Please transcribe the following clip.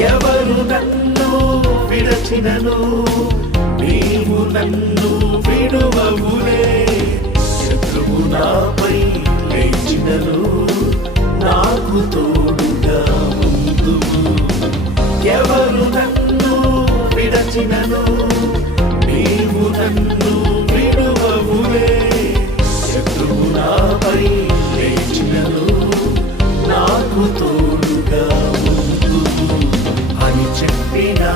ఎవరు నన్ను విడచినను నీవు నన్ను విడువవులే. శత్రువు నాపై లేచినను నాకు తోడుగా ఉందువు. ఎవరు నన్ను విడచినను నీవు నన్ను విడువవులే. శత్రువు నాపై లేచినను నాకు తోడుగా ఉందువు అని చెప్పినా